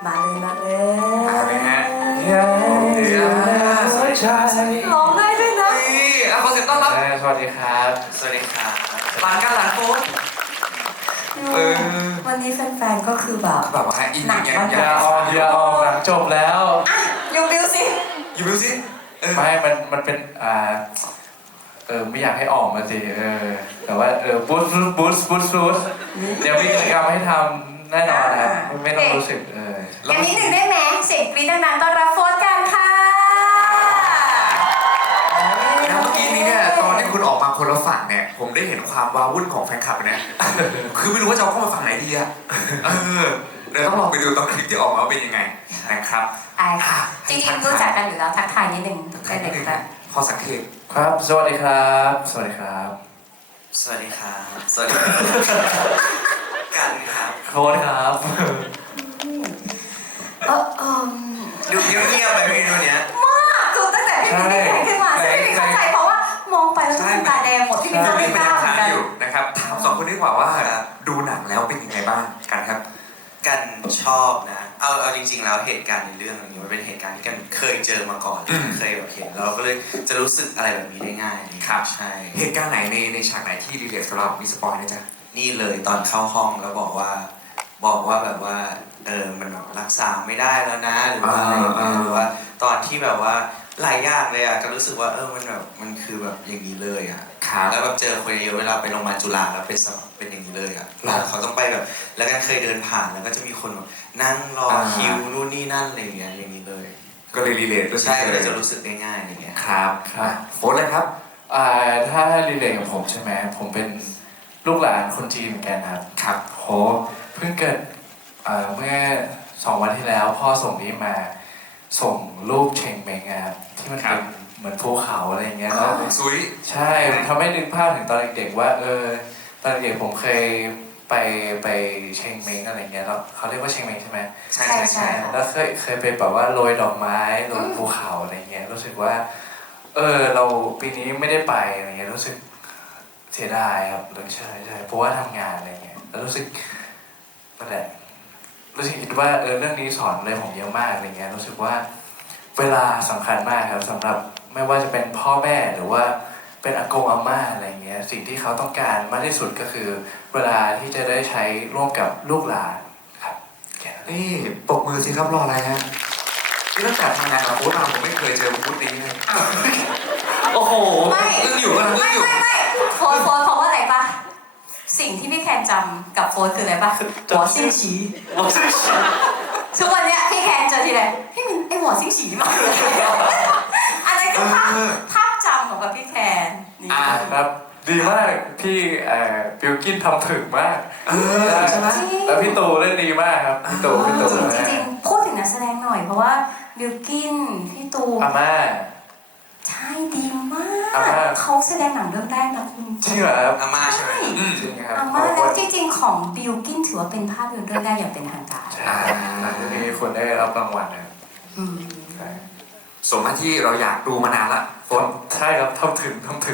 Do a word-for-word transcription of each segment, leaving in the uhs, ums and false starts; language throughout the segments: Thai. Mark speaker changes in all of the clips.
Speaker 1: มาเลยมาเลย
Speaker 2: มาเลยฮะ
Speaker 3: เย้สวัสดีครับ
Speaker 1: ร้องได้ด้วยนะ
Speaker 2: นี่อ่ะขอเสียงต้อนรับ
Speaker 3: สวัสดีครับ
Speaker 2: สวัสดีครับหลานกันหลานโค้ช เออ
Speaker 1: วันนี้แฟนๆก็คือแบบ
Speaker 2: แบบว่าอิน
Speaker 1: หนัก
Speaker 2: อย่าง
Speaker 1: มาก
Speaker 2: อ
Speaker 3: อย่าออกอย่าออกหลังจบแล้ว
Speaker 1: อ่ะยูบิวสิ
Speaker 2: อยู่ดูสิเออ
Speaker 3: ไม่ มัน มันเป็น อ่า เออ ไม่อยากให้ออกมาสิ เออ แต่ว่า เออ บูสต์บูสต์บูสต์บูสต์เดี๋ยวมีกิจกรรมให้ทำแน่นอนครับ ไม่ต้องรู้สึก เออ
Speaker 1: อย่างนี้หนึ่งได้ไหมเสียงกรี๊ดดังๆต้อนรับโฟร์กันค่ะ
Speaker 2: แล้วเมื่อกี้นี้เนี่ยตอนที่คุณออกมาคนละฝั่งเนี่ยผมได้เห็นความว้าวุ่นของแฟนคลับเนี่ย คือไม่รู้ว่าจะเอาเข้ามาฝั่งไหนดีอะเออเดี๋ยวต้องลองไปดูตอนคลิปที่ออกมาว่าเป็นยังไงนะครับ
Speaker 1: ไอ้ค่ะจริงๆรู้จักกันอยู่แล้วทักทายนิดนึงได้เลยครับ
Speaker 2: พอสังเกต
Speaker 3: ครับ สวัสดีครับ สวัสดีครับ
Speaker 4: สวัสดีครับ สวัสดีครับ กันครับ
Speaker 3: โค้ชครับ
Speaker 1: เออเออ
Speaker 4: ดูเงียบๆไปไม่ดูเนี้ย
Speaker 1: มากคือตั้งแต่พี่มิ้นได้แข่งขึ้นมาซึ่งพี่มิ้นเข้าใจเพราะว่ามองไปแล้วทุกคนตาแดงหมดพี่มิ้นก็ไม่
Speaker 2: เป็
Speaker 1: ก
Speaker 2: น
Speaker 1: ล้า
Speaker 2: ยัง
Speaker 1: เหมือน
Speaker 2: ค้าง
Speaker 1: กัน
Speaker 2: อยู่นะครับถามสองคนดีกว่าว่าดูหนังแล้วเป็นยังไงบ้างกันครับ
Speaker 4: กันชอบนะ เอาเอาจริงๆแล้วเหตุการณ์ในเรื่องนี้มันเป็นเหตุการณ์ที่กันเคยเจอมาก่อน
Speaker 2: อืม
Speaker 4: เคยแบบเห็นแล้วเราก็เลยจะรู้สึกอะไรแบบนี้ได้ง่าย
Speaker 2: ครับ
Speaker 4: ใช่
Speaker 2: เหตุการณ์ไหนในในฉากไหนที่รีเลทสำหรับมีสปอยนะจ๊ะ
Speaker 4: นี่เลยตอนเข้าห้องแล้วบอกว่า บอกว่าแบบว่า เออ มันแบบรักษาไม่ได้แล้วนะ หรือว่าอะไรอย่างเงี้ย
Speaker 2: อ่า
Speaker 4: หรือว่าตอนที่แบบว่าหลายอย่างเลยอ่ะก็รู้สึกว่าเออ มันแบบ มันคือแบบอย่างนี้เลยอ่ะ
Speaker 2: ครับ
Speaker 4: แล้วแบบเจอคนเยอะเวลาไปโรงพยาบาลจุฬาแล้วเป็นสมเป็นอย่างนี้เลยอ่ะ
Speaker 2: หรอ
Speaker 4: เขาต้องไปแบบ แล้วก็เคยเดินผ่านแล้วก็จะมีคนแบบนั่งรอ
Speaker 2: อ่า
Speaker 4: คิวนู่นนี่นั่นอะไรอย่างเงี้ยอย่างนี้เลย
Speaker 2: ก็เลยรีเลทรู้สึก
Speaker 4: ใช่ก็
Speaker 2: เล
Speaker 4: เลย ยจะรู้สึกง่ายๆอย่างเงี้ย
Speaker 2: ครับ
Speaker 3: ครับ
Speaker 2: โฟนเลยครับ
Speaker 3: อ่า ถ้ารีเลทกับผมใช่ไหม ผมเป็นลูกหลานคนจีนเหมือนกันครับ
Speaker 2: ครับ
Speaker 3: โห เพิ่งเกิดเอ่อเมื่อสองวันที่แล้วพ่อส่งนี้มาส่งรูปเชงเมงครับที่มัน
Speaker 2: ครั
Speaker 3: เป็
Speaker 2: บ
Speaker 3: นเหมือนภูเขาอะไรอย่างเงี้ยแล้ว
Speaker 2: ซุย
Speaker 3: ใช่ทำให้นึกภาพถึงตอนเด็กๆว่าเออตอนเด็กผมเคยไปไปเชงเมงอะไรเงี้ยแล้วเขาเรียกว่าเชงเมงใช่ไหม
Speaker 4: ใช่ใช่ใช่
Speaker 3: แล้วเคยเคยไปแบบว่าโรยดอกไม้โรยภูเขาอะไรเงี้ยรู้สึกว่า เออเราปีนี้ไม่ได้ไปอะไรเงี้ยรู้สึกเสียดายครับใช่ใช่เพราะว่าทำงานอะไรเงี้ยแล้วรู้สึกนั่นแหละรู้สึกคิดว่าเออเรื่องนี้สอนอะไรผมเยอะมากอะไรเงี้ยรู้สึกว่าเวลาสำคัญมากครับสำหรับไม่ว่าจะเป็นพ่อแม่หรือว่าเป็นอากงอาม่าอะไรเงี้ยสิ่งที่เขาต้องการมากที่สุดก็คือ เวลาที่จะได้ใช้ร่วมกับลูกหลานครับแค่นั้น
Speaker 2: นี่ปรบมือสิครับรออะไรฮะนี่ตั้งแต่ทำงานกับโค้ชมาผมไม่เคยเจอบูธนี้เลยโอ้โห
Speaker 1: ไม่
Speaker 2: เรื่องอยู่กันเรื่อ
Speaker 1: ไม่
Speaker 2: งอยู่
Speaker 1: ไม่ไม่โฟร์โฟร์เพราะว่าอะไรปะสิ่งที่พี่แคนจำกับโฟร์คืออะไรปะหัวซิ่งฉีทุกวันเนี้ยพี่แคนเจอทีไรพี่มินไอหัวซิ่งฉีมากเลยอันนั้นคือภาพ
Speaker 2: เออ
Speaker 1: ภาพจำของแบบพี่แคนนี่
Speaker 2: อ่า
Speaker 3: ครับดีมากพี่เอ่อบิลกินทำถึงมาก
Speaker 2: เออใช่ไหม
Speaker 1: จริง
Speaker 3: แล้วพี่ตูเล่นดีมากครับพี่ตูพี่ตู
Speaker 1: จริงจริงๆพูดถึงนักแสดงหน่อยเพราะว่าบิลกินพี่ตู
Speaker 3: อาม่า
Speaker 1: ใช่ดีมาก
Speaker 3: อาม่า
Speaker 1: เขาแสดงหนังเรื่องแรกนะคุณ
Speaker 3: จริงเหรอครับ
Speaker 4: อาม่าใช่ไหม
Speaker 2: อืม
Speaker 3: จริงครับ
Speaker 1: อาม่าแล้วจริงๆของบิลกินถือว่าเป็นภาพยนตร์เรื่องแรกอย่างเป็นทางการ
Speaker 3: ใช่หลังจากนี้คนได้รับรางวัลนะครับ
Speaker 1: อืม
Speaker 3: ใช่
Speaker 2: สมมาที่เราอยากดูมานานละโฟน
Speaker 3: ใช่ครับทำถึงทำถึง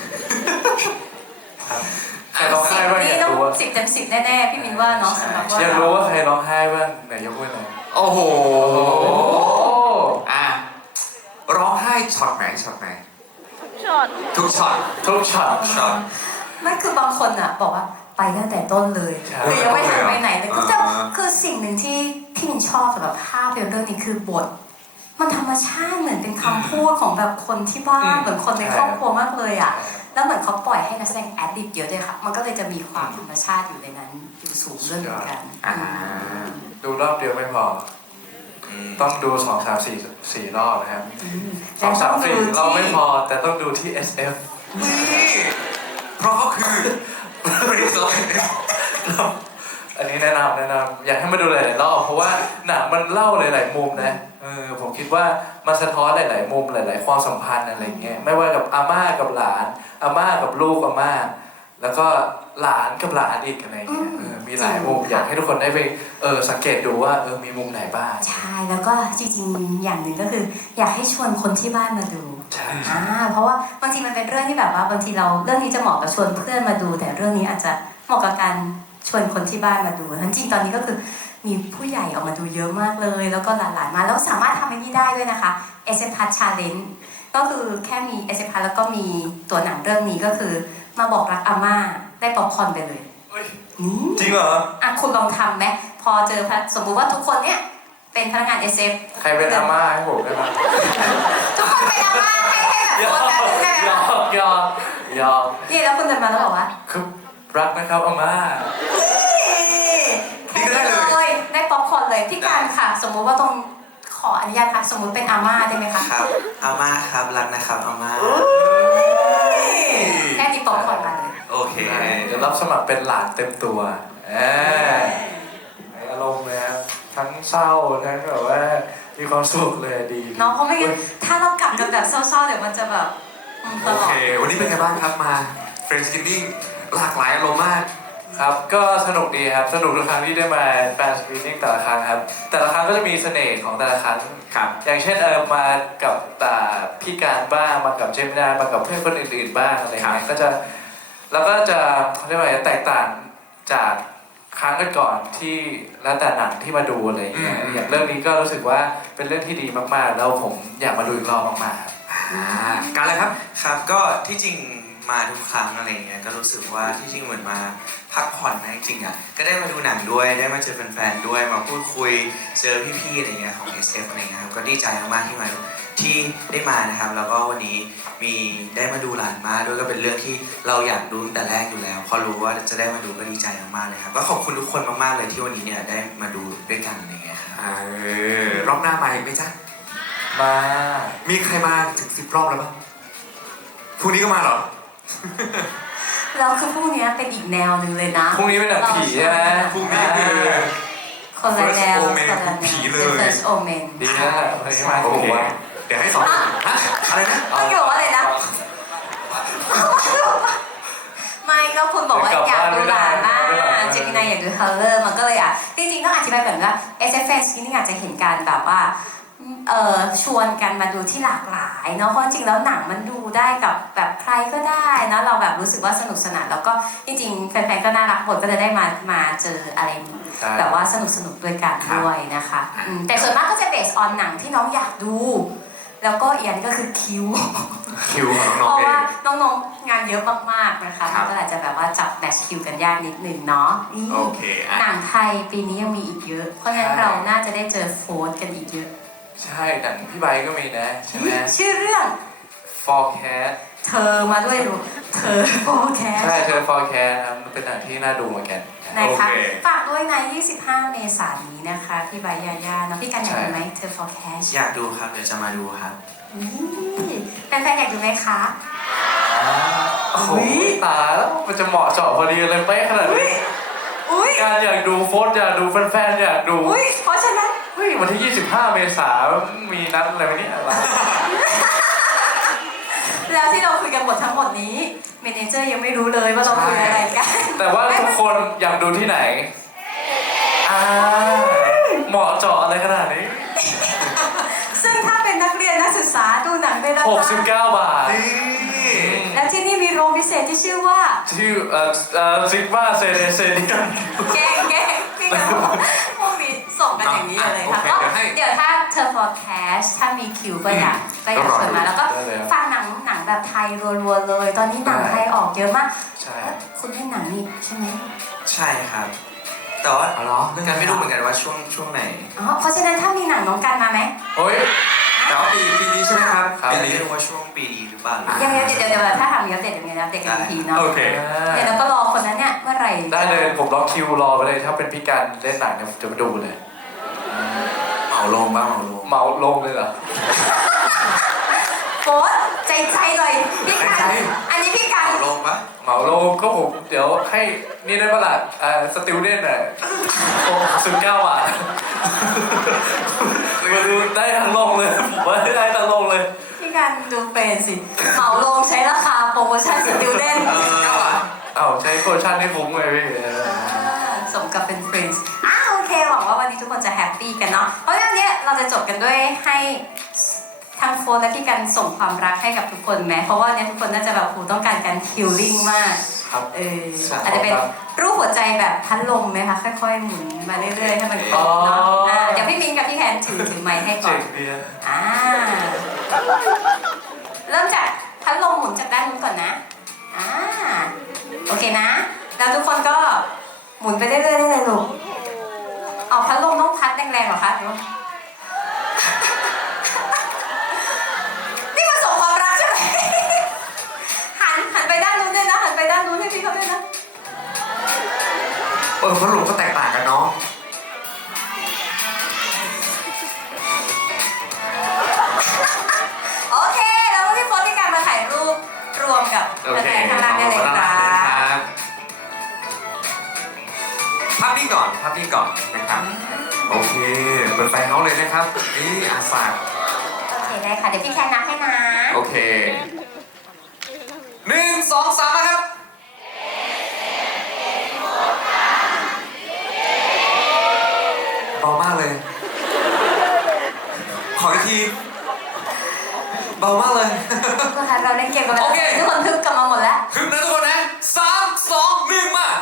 Speaker 3: ครับใครร้องไห้บ้าง
Speaker 1: นี่
Speaker 3: อยาก
Speaker 1: ต้อง
Speaker 3: รู้ว่า
Speaker 1: สิบเต็มสิบแน่ๆพี่มินว่าเนาะสำหรับว่า
Speaker 3: อยากรู้ว่าใครร้องไห้บ้างไหนยกมือหน่อย
Speaker 2: โอ้โห
Speaker 3: โอ้โห
Speaker 2: อ่ะร้องไห้ช็อตไหนช็อตไหน
Speaker 5: ช็อต
Speaker 2: ทุกช็อต
Speaker 3: ทุกช็อต
Speaker 4: ช็อต
Speaker 1: ไม่คือบางคนอ่ะบอกว่าไปตั้งแต่ต้นเลย
Speaker 3: ใช่
Speaker 1: คือยังไม่ทันไปไหนเลยคือจะ
Speaker 2: อ่า
Speaker 1: คือสิ่งหนึ่งที่พี่มินชอบสำหรับภาพยนตร์เรื่องนี้คือบท มันธรรมชาติเหมือนเป็นคำพูดของแบบคนที่บ้านเหมือนคนในครอบครัวมากเลยอ่ะแล้วเหมือนเขาปล่อยให้นักแสดงแอดลิบเยอะด้วยค่ะ มันก็เลยจะมีความธรรมชาติอยู่ในนั้นอยู่สูงด้วยเหมือนกัน
Speaker 2: อ่า
Speaker 3: ดูรอบเดียวไม่พอ
Speaker 4: อืม
Speaker 3: ต้องดูสองสามสี่สี่รอบนะครับ
Speaker 1: อืม
Speaker 3: สองสามสี่
Speaker 1: และ
Speaker 3: รอบ
Speaker 1: ต้องดู
Speaker 3: ไม่
Speaker 1: ที่
Speaker 3: พอ แต่ต้องดูที่ เอส เอฟ
Speaker 2: นี่เพราะเขาคือไม่ได้สอน
Speaker 3: อันนี้แนะนำแนะนำอยากให้มาดูหลายๆรอบเพราะว่าหนังมันเล่าหลายๆมุมนะเออผมคิดว่ามันสะท้อนหลายๆมุมหลายๆความสัมพันธ์อะไรเงี้ยไม่ว่ากับอาม่ากับหลานอาม่ากับลูกอาม่าแล้วก็หลานกับหลานอีกอะไรเงี้ยเออมีหลายมุมอยากให้ทุกคนได้ไปเออสังเกตดูว่าเออมีมุมไหนบ้าง
Speaker 1: ใช่แล้วก็จริงๆอย่างหนึ่งก็คือ อยากให้ชวนคนที่บ้านมาดู
Speaker 3: ใช่
Speaker 1: อ่าเพราะว่าบางทีมันเป็นเรื่องที่แบบว่าบางทีเราเรื่องนี้จะเหมาะกับชวนเพื่อนมาดู แต่เรื่องนี้อาจจะเหมาะกับการชวนคนที่บ้านมาดูทั้งจริงตอนนี้ก็คือมีผู้ใหญ่ออกมาดูเยอะมากเลย แล้วก็หลานๆมาแล้วสามารถทำอันนี้ได้ด้วยนะคะ เอส เอ็ม Plus Challenge ก็คือแค่มี เอส เอ็ม Plus แล้วก็มีตัวหนังเรื่องนี้ก็คือมาบอกรักอาม่าได้ป๊อปคอร์นไปเลย
Speaker 3: เฮ้ย
Speaker 1: นี่
Speaker 3: จริงเหรอ
Speaker 1: อ่ะคุณลองทำไหมพอเจอสมมุติว่าทุกคนเนี่ยเป็นพนักงาน เอส เอฟ
Speaker 3: ใครเป็นอาม่าให้ผมได้ไหม
Speaker 1: ทุกคนเป็นอาม่าให้ให้แบบ
Speaker 3: ย
Speaker 1: โพ
Speaker 3: อ
Speaker 1: สต์แป๊บนึงได้ไหม
Speaker 3: ยอ
Speaker 1: คะ
Speaker 3: มยอมยอม
Speaker 1: นี่แล้วคุณเดินมาแล้วบอกว่า
Speaker 3: คือรักนะครับอาม่า
Speaker 1: แค่นี้เลยได้ป๊อปคอร์นเลยพี่การค่ะ สมมุติว่าต้องขออนุญาตค่ะสมมุติเป็นอาม่าได้ไหมคะ
Speaker 4: ครับอาม่าครับรักนะครับอาม่า
Speaker 1: แค่นี้ป๊อปคอร์นมาเลย
Speaker 4: โอเค
Speaker 3: เดี๋ยวรับสมัครเป็นหลานเต็มตัวเอออารมณ์เลยครับทั้งเศร้าทั้งแบบว่ามีความสุขเลยดี
Speaker 1: น้องเขาไม่งั้นถ้าเรากลับกันแบบเศร้าๆเดี๋ยวมันจะแบบอืมต
Speaker 2: โอ
Speaker 1: ลอ
Speaker 2: เค
Speaker 1: ด
Speaker 2: วันนี้เป็นไงบ้างครับมาเฟรนช์กินนิ่งหลากหลายอารมณ์มาก
Speaker 3: ครับก็สนุกดีครับสนุกทุกครั้งที่ได้มาแฟนสกรีนนิ่งแต่ละครั้งครับแต่ละครั้งก็จะมีเสน่ห์ของแต่ละครั้ง
Speaker 2: ครับ
Speaker 3: อย่างเช่นเออมากับแต่พี่การบ้างมากับเจมินามากับเพื่อนคนอื่นๆบ้างอะไรอย่างเงี้ยก็จะแล้วก็จะเรียกว่าอะไรแตกต่างจากครั้งก่อนๆที่แล้วแต่หนังที่มาดูอะไรอย่างเงี้ย
Speaker 2: อืม
Speaker 3: อย่างเรื่องนี้ก็รู้สึกว่าเป็นเรื่องที่ดีมากๆแล้วผมอยากมาดูอีกรอบมากๆครับ
Speaker 2: อ่าการอะไรครับ
Speaker 4: ครับก็ที่จริงมาทุกครั้งอะไรเงี้ยก็รู้สึกว่าที่จริงเหมือนมาพักผ่อนนะจริงๆอ่ะก็ได้มาดูหนังด้วยได้มาเจอแฟนๆด้วยมาพูดคุยเจอพี่ๆอะไรเงี้ยของ เอส เอฟ อะไรเงี้ยครับก็ดีใจมากๆที่มาที่ได้มานะครับแล้วก็วันนี้มีได้มาดูหลานมาด้วยก็เป็นเรื่องที่เราอยากดูตั้งแต่แรกอยู่แล้วพอรู้ว่าจะได้มาดูก็ดีใจมากๆเลยครับก็ขอบคุณทุกคนมากๆเลยที่วันนี้เนี่ยได้มาดูด้วยกันอะไรเงี้ยครับ
Speaker 2: เออรอบหน้ามาอีกไหมจ๊ะ
Speaker 3: มา
Speaker 2: มีใครมาถึงสิบรอบแล้วปะพรุ่งนี้ก็มาเหรอ
Speaker 1: แล้วคือพวกเนี้ยเป็นอีกแนวหนึ่งเลยนะ
Speaker 3: พรุ่งนี้เป็นหนังผีใช่ไหม
Speaker 2: พรุ่งนี้คือ
Speaker 1: คนละแนว
Speaker 2: First
Speaker 1: คน
Speaker 2: Omen
Speaker 1: ละแนว
Speaker 2: ผีเลย
Speaker 1: The First Omen
Speaker 3: ดีนะวันนี้มา
Speaker 2: โอ
Speaker 3: ถูก
Speaker 2: เค
Speaker 3: ว่า
Speaker 2: เดี๋ยวให้สองฮะอะไรนะ
Speaker 1: เมื่อกี้บอกว่าอะไรนะ ไม่ก็คุณบอกว่าอยากดูหลานมากเจมินายอยากดูเฮลเลอร์มันก็เลยอ่ะจริงๆต้องอธิบายก่อนว่า เอส เอฟ เอ นี่อาจจะเห็นการแบบว่าเออชวนกันมาดูที่หลากหลายเนาะเพราะจริงๆแล้วหนังมันดูได้กับแบบใครก็ได้นะเราแบบรู้สึกว่าสนุกสนานแล้วก็จริงๆแฟนๆก็น่ารักหมดก็จะได้มามาเจออะไร
Speaker 3: ใช่
Speaker 1: แบบว่าสนุกสนุกๆด้วยกันด้วยนะคะอืมแต่ส่วนมากก็จะเบสออนหนังที่น้องอยากดู แล้วก็อีกอันก็คือคิว
Speaker 2: คิวของ
Speaker 1: เพ
Speaker 2: น้อง
Speaker 1: ราะ
Speaker 2: ๆเอ
Speaker 1: ว่าง น้องๆงานเยอะมากๆนะคะ
Speaker 2: ครับ
Speaker 1: ก็อาจจะแบบว่าจับแมทช์คิวกันยากนิดนึงเนาะนี่
Speaker 2: โอเคอ่ะ
Speaker 1: หนังไทยปีนี้ยังมีอีกเยอะ เพราะฉะนั้น
Speaker 3: ใช่
Speaker 1: เราน่าจะได้เจอโฟร์กันอีกเยอะ
Speaker 3: ใช่หนังพี่ใบร์ทก็มีนะใช่ไหม
Speaker 1: ชื่อเรื่อง
Speaker 3: Forecast
Speaker 1: เธอมาด้วยลูกเธอโฟร์แคส
Speaker 3: ใช่เจอ Forecast ครับมันเป็นหนังที่น่าดูเหมือนกัน
Speaker 1: นะคะฝากด้วยในยี่สิบห้าเมษายนนี้นะคะพี่ใบยาย่าเนาะพี่กันอยากดูไหมเธอโฟร์แคส
Speaker 4: อยากดูครับเดี๋ยวจะมาดูครับ
Speaker 1: นี่แฟนๆอยากดูไหมคะ
Speaker 3: โอ้โหตายแล้วมันจะเหมาะเจาะพอดีเลยไปะขนาด
Speaker 1: อุ้ย
Speaker 3: นี้
Speaker 1: อุ้ย
Speaker 3: การอยากดูโฟร์อยากดูแฟนๆอยากดู
Speaker 1: อุ้ยเพราะฉะนั้น
Speaker 3: เฮ้ยวันที่ยี่สิบห้าเมษายนมีนัดอะไรไหมเนี่ยอะไร
Speaker 1: แล้วที่เราคุยกันหมดทั้งหมดนี้เมเนเจอร์ยังไม่รู้เลยว่าเราคุยอะไรกัน
Speaker 3: แต่ว่าทุกคนอยากดูที่ไหนอ่าเหมาะเจาะอะไรขนาดนี้
Speaker 1: ซึ่งถ้าเป็นนักเรียนนักศึกษาดูหนังได้แล้ว
Speaker 3: หกสิบเก้าบาท
Speaker 2: นี่
Speaker 1: และที่นี่มีโรงพิเศษที่ชื่อว่า
Speaker 3: ชื่อเอ่อเอ่อซิกมาเซเดเซเดียม
Speaker 1: แกงแกงพี่กันบอกพวกนี้ส่งกันอย่างนี้เลยค่ะก็เดี๋ยวถ้าเธอ forecast ถ้ามีคิวก็อยากก็อยากเชิญมาแล้วก็ฟังหนังหนังแบบไทยรัวๆเลย ตอนนี้หนังไทยออกเยอะมาก
Speaker 3: ใช่
Speaker 1: คุณเล่นหนังนี่ใช่ไหม
Speaker 4: ใช่ครับ แต่ว่า
Speaker 2: เอาเหรอ
Speaker 4: กันไม่รู้เหมือนกันว่าช่วงช่วงไหน
Speaker 1: อ๋อเพราะฉะนั้นถ้ามีหนังน้องกันมาไหม
Speaker 3: โอ้ย
Speaker 2: แต่ว่าปีปีนี้ใช่ไหมครับ
Speaker 3: ครับ
Speaker 2: ปี
Speaker 4: ไม่
Speaker 2: นี้
Speaker 4: รู้ว่าช่วงปีนี้หรือเปล่า
Speaker 1: เดี๋ยวเดี๋ยวเดี๋ยวเดี๋ยวถ้าทำมีอัปเดตเดี๋ยวมีอัปเดตกันอีกทีเนาะ
Speaker 2: โอเค
Speaker 1: เดี๋ยวเราก็รอคนนั้นเนี่ยเมื่อไหร่
Speaker 3: ได้เลยผมล็อกคิวรอไปเลยถ้าเป็นพี่การเล่นหนังเนี่ยผมจะมาดูเลย
Speaker 4: เหมาลงบ้างเหมาลง
Speaker 3: เหมาลงเลยเหรอ
Speaker 1: โค้ดใจใจหน่อยพี่กัน
Speaker 2: ใจ
Speaker 1: อันนี้พี่กัน
Speaker 4: เหมาลงปะ
Speaker 3: เหมาลงก็ผมเดี๋ยวให้นี่ได้ปะล่ะอ่าสติวเดนอ่ะโอ้สิบเก้าบาทมาดูได้ทั้งโลกเลยผมว่าได้ทั้งโลกเลย
Speaker 1: พี่กันดูเป็นสิเหมาลงใช้ราคาโปรโมชั่นสติวเดน
Speaker 4: เออ
Speaker 3: เอ้าใช้โปรโมชั่นให้ผมเลยพี่
Speaker 1: สมกับเป็นเฟรนด์อ่ะโอเคหวังว่าวันนี้ทุกคนจะแฮปปี้กันเนาะเพราะฉะนั้นเนี่ยเราจะจบกันด้วยให้ทางโฟนและพี่กันส่งความรักให้กับทุกคนไหมเพราะว่าเนี่ยทุกคนน่าจะแบบโหต้องการการฮิลลิ่งมาก
Speaker 3: ครับ
Speaker 1: เออ
Speaker 3: ส่ง
Speaker 1: อาจจะเป็น
Speaker 3: ครับ
Speaker 1: รูปหัวใจแบบพัดลมไหมคะค่อยๆหมุนมาเรื่อยๆให้มันครบเนาะ
Speaker 3: อ๋ออ่
Speaker 1: อ่าเดี๋ยวพี่มิ้นกับพี่แคนถือถือไม้ให้ก่อ
Speaker 3: เจ๋
Speaker 1: น
Speaker 3: งดีนะ
Speaker 1: อ่าเริ่มจากพัดลมหมุนจากด้านนู้นก่อนนะอ่าโอเคนะแล้วทุกคนก็หมุนไปเรื่อยๆได้เลยลูกเอาพัดลมต้องพัดแรงๆเหรอคะหรือว่า นี่มันส่งความรักใช่ไหม หันหันไปด้านนู้นด้วยนะหันไปด้านนู้นให้พี่เขาด้วยนะ
Speaker 2: เออพัดลมก็แตกต่างกันเนาะ
Speaker 1: โอเค แล้วก็พี่โฟนที่การมาถ่ายรูปรวมกับ
Speaker 2: โอเค
Speaker 1: แฟนๆข้างล่างได้เลย
Speaker 2: ขอบ
Speaker 1: ค
Speaker 2: ณ
Speaker 1: รั
Speaker 2: มากเลย
Speaker 1: บ
Speaker 2: ครับภาพนี้ก่อนภาพนี้ก่อนนะครับ โอเคเปิดไฟเขาเลยนะครับนี่อาสา
Speaker 1: โอเคได้ค่ะ เดี๋ยวพี่แคนนับให้นะ
Speaker 2: โอเคหนึ่งสองสามนะครับเบามากเลย ขออีกทีเบามากเลย
Speaker 1: ก็ค่ะเราเล่นเกมกันไปแล้ว
Speaker 2: โอเค
Speaker 1: ทุกคนทึบกลับมาหมดแล้ว
Speaker 2: คึกนะทุกคนนะสามสองหนึ่งมา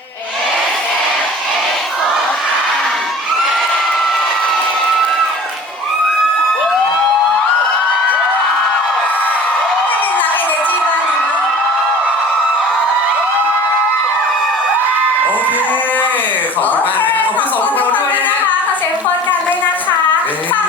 Speaker 2: โอเค ขอบคุณมากนะขอบคุณสองคนเราด้วยนะฮะ
Speaker 1: ขอเสียงโฟนกันด้วยนะคะ
Speaker 2: เอ๊ะ
Speaker 1: ฝาก